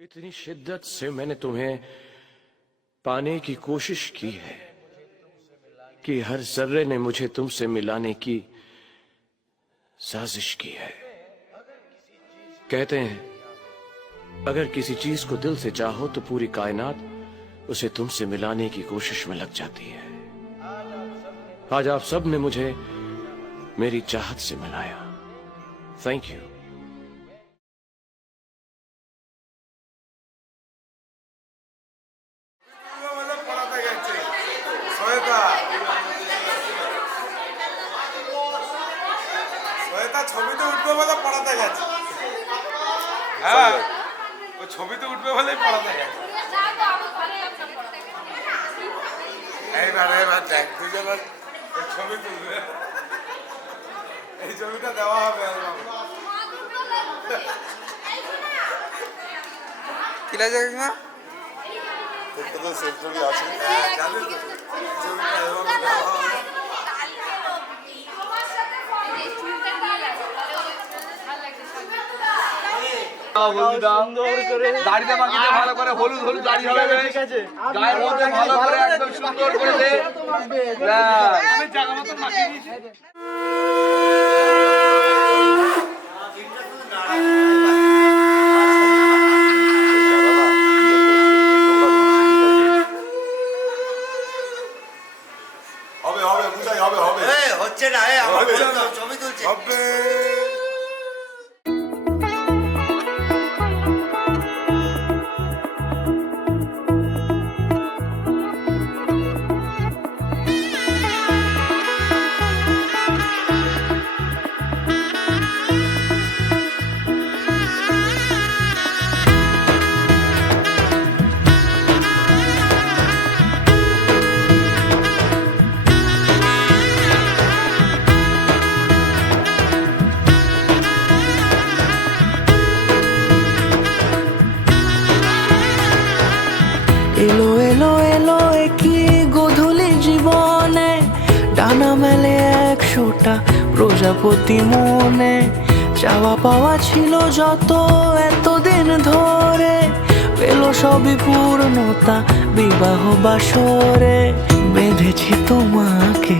इतनी शिद्दत से मैंने तुम्हें पाने की कोशिश की है कि हर जर्रे ने मुझे तुमसे मिलाने की साजिश की है। कहते हैं अगर किसी चीज को दिल से चाहो तो पूरी कायनात उसे तुमसे मिलाने की कोशिश में लग जाती है। आज आप सब ने मुझे मेरी चाहत से मिलाया। Thank you. ছবিতে উঠবে বলে পড়াতে গেছে। হ্যাঁ, ও ছবিতে উঠবে বলেই পড়াতে গেছে। এইবার দেখ দুজনের ছবি তুলবে, এই ছবিটা দেওয়া হবে অ্যালবামে। কি লাগে না তোর তো সেফ ছবি আছে। হ্যাঁ, জানি তো ছবিটা অ্যালবামে দেওয়া হবে। দাড়িটা বাকিতে ভালো করে হলুদ হলুদ দাড়ি হবে, গায়ের মধ্যে ভালো করে একদম সুন্দর করে দে। আমি জায়গা মতো মাখিয়ে দিয়েছি। হবে হবে বুঝাই হবে হবে। হচ্ছে না, আমার ছবি তুলছে। হবে। এলো এলো এলো কি গোধূলি জীবনে, ডানা মেলে 100টা প্রজাপতি মনে। চাওয়া পাওয়া ছিল যত এতদিন ধরে, পেল সবই পূর্ণতা বিবাহ বাসরে। বেঁধেছি তোমাকে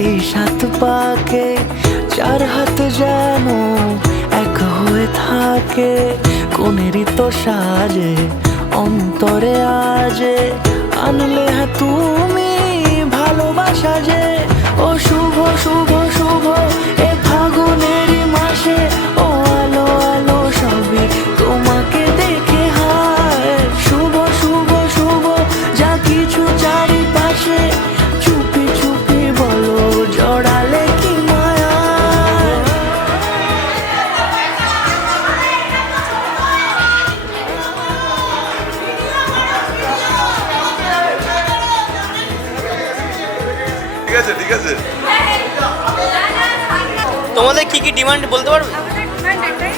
এই 7 পাকে, 4 হাত যেন এক হয়ে থাকে। কোনেরই তো সাজে অন্তরে আজে, আনলে হ্যাঁ তুমি ভালোবাসা যে। ও শুভ শুভ শুভ এ ফাগুনেরই মাসে, ও আলো আলো সবই তোমাকে দেখে হায়। শুভ শুভ শুভ যা কিছু চারিপাশে, চুপি চুপি বলো জড়ালে কি মায়া। ঠিক আছে ঠিক আছে। তোমাদের কি কি ডিমান্ড বলতে পারবে? আমাদের ডিমান্ড এটাই,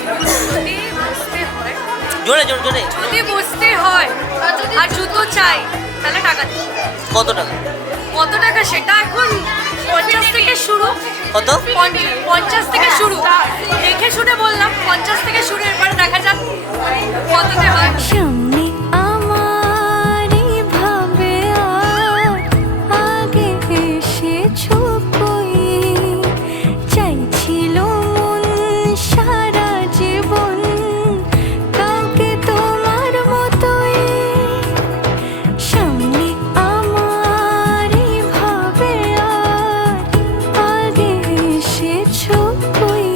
যদি বসতে হয়, জোরে জোরে জোরে। যদি বসতে হয় আর জুতো চাই তাহলে টাকা দিই। কত টাকা? কত টাকা সেটা এখন 50 থেকে শুরু। কত? 50 থেকে শুরু। দেখে শুনে বললাম 50 থেকে শুরু, এরপরে দেখা যাক কততে হয়। সামনে আমারই ভাবে আর আগে এসেছো কই, চাইছিল মন সারা জীবন কাউকে তোমার মতোই। সামনে আমারই ভাবে আর আগে এসেছো কই,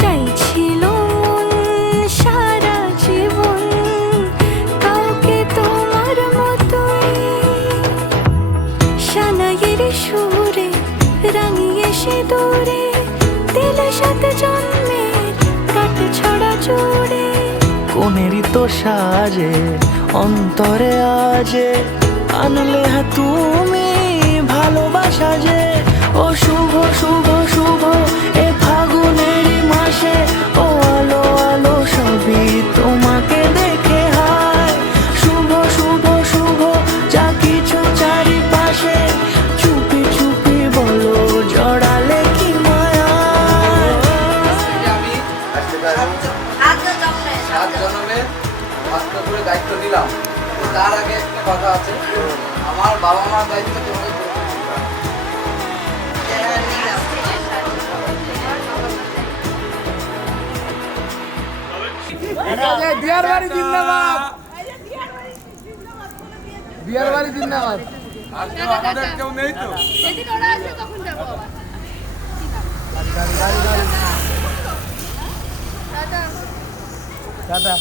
চাইছিল মন সারা জীবন কাউকে তোমার মতোই। সানাইয়ের সুরে রাঙিয়ে সে দূরে, দিলে 7 জন্মের কাট ছড়া জোড়ে। কোনেরই তো সাজে অন্তরে আজে, আনলে হ্যাঁ তুমি ভালোবাসা যে। ও শুভ শুভ শুভ এ ফাগুনেরই মাসে, ও আলো আলো সবই তোমাকে দেখে হায়। শুভ শুভ শুভ যা কিছু চারিপাশে, চুপি চুপি বলো জড়ালে কি মায়া। আমি 7 জন্মে আস্তে করে দায়িত্ব দিলাম, তো তার আগে একটা কথা আছে, আমার বাবা মার দায়িত্ব তোমাদের প্রথম দিতে হবে। বিয়ার বাড়ি জিন্দাবাদ, বিয়ার বাড়ি জিন্দাবাদ। আর কেউ আমাদের কেউ নেই তো? যেদিন ওরা আসবে তখন যাবো আবার। টাটা।